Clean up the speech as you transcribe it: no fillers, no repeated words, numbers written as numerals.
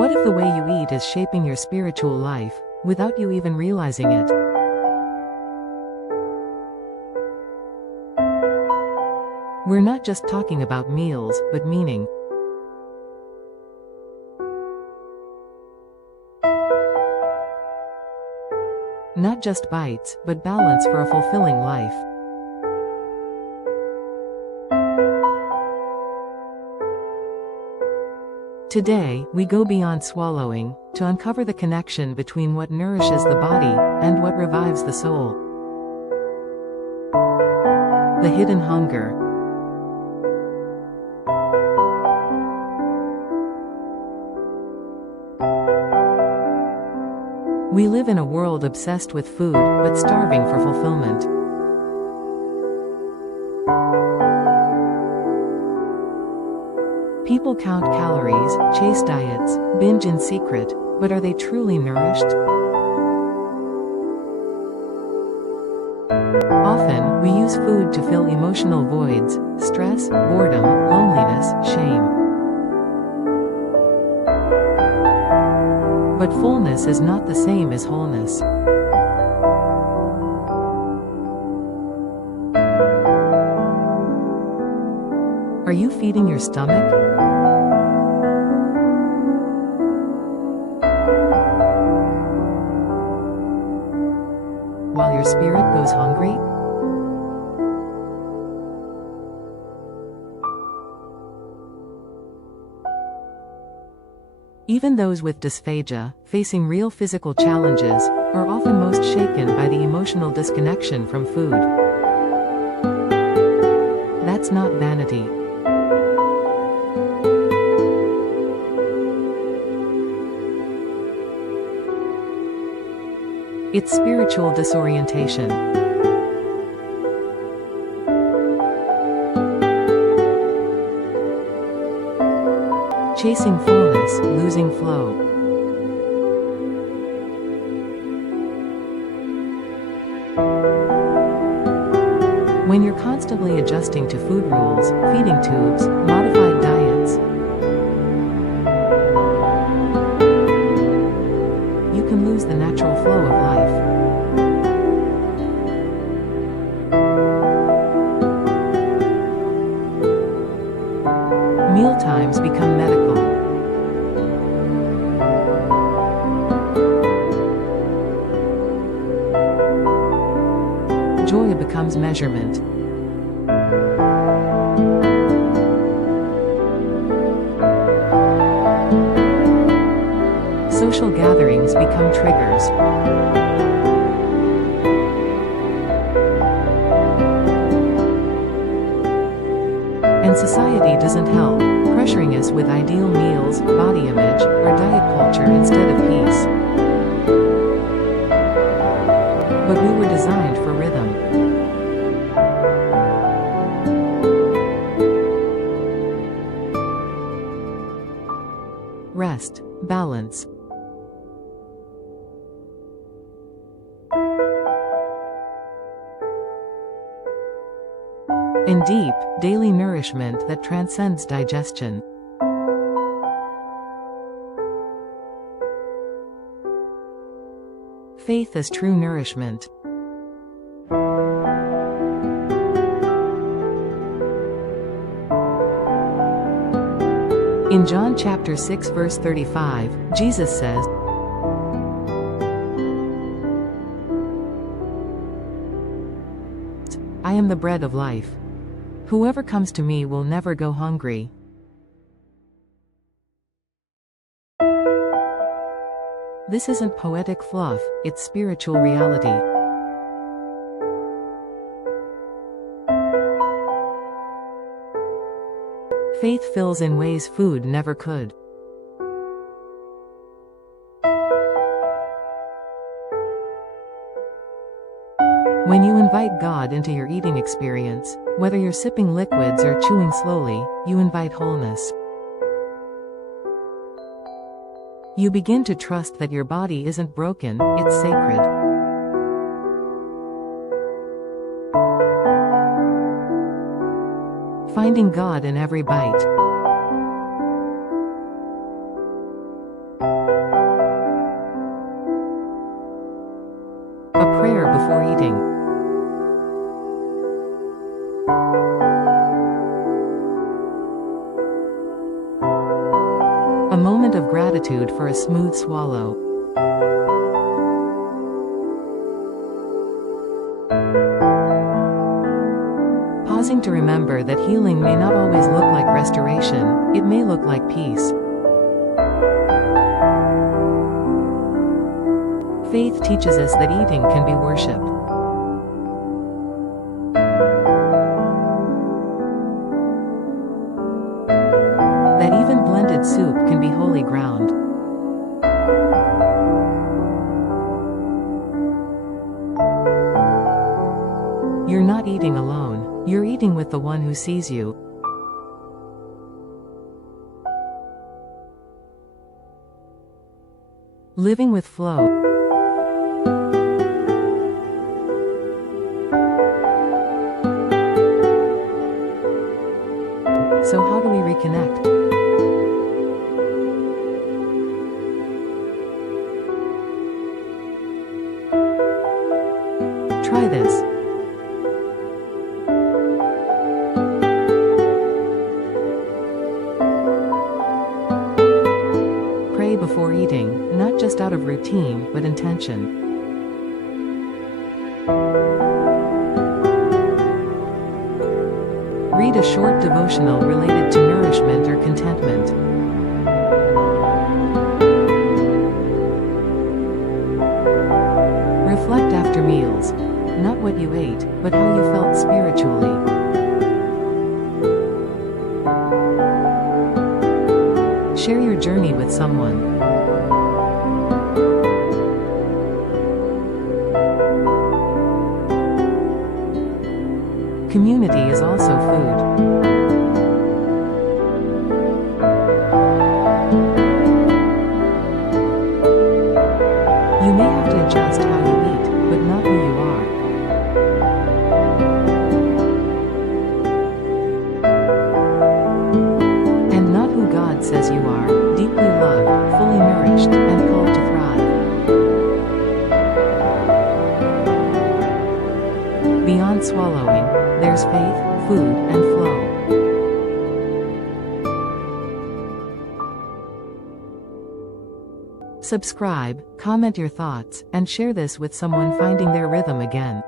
What if the way you eat is shaping your spiritual life, without you even realizing it? We're not just talking about meals, but meaning. Not just bites, but balance for a fulfilling life. Today, we go beyond swallowing, to uncover the connection between what nourishes the body, and what revives the soul. The hidden hunger. We live in a world obsessed with food, but starving for fulfillment. People count calories, chase diets, binge in secret, but are they truly nourished? Often, we use food to fill emotional voids, stress, boredom, loneliness, shame. But fullness is not the same as wholeness. Are you feeding your stomach? While your spirit goes hungry? Even those with dysphagia, facing real physical challenges, are often most shaken by the emotional disconnection from food. That's not vanity. It's spiritual disorientation. Chasing fullness, losing flow. When you're constantly adjusting to food rules, feeding tubes, modified diets, you can lose the natural flow of life. Mealtimes become medical. Joy becomes measurement. Social gatherings become triggers. And society doesn't help, pressuring us with ideal meals, body image, or diet culture instead of peace. But we were designed for rhythm. Rest, balance. And deep, daily nourishment that transcends digestion. Faith is true nourishment. In John chapter 6 verse 35, Jesus says, I am the bread of life. Whoever comes to me will never go hungry. This isn't poetic fluff, it's spiritual reality. Faith fills in ways food never could. When you invite God into your eating experience, whether you're sipping liquids or chewing slowly, you invite wholeness. You begin to trust that your body isn't broken, it's sacred. Finding God in every bite. A prayer before eating. A moment of gratitude for a smooth swallow. Pausing to remember that healing may not always look like restoration, it may look like peace. Faith teaches us that eating can be worship. That even blended soup can be holy ground. You're not eating alone, you're eating with the one who sees you. Living with flow. So how do we reconnect? Try this. Pray before eating, not just out of routine, but intention. Read a short devotional related to nourishment or contentment. Reflect after meals. Not what you ate, but how you felt spiritually. Share your journey with someone. Community is also food. You may have to adjust how you eat, but not who you are. And not who God says you are, deeply loved, fully nourished, and called to thrive. Beyond swallowing, there's faith, food, and flow. Subscribe, comment your thoughts, and share this with someone finding their rhythm again.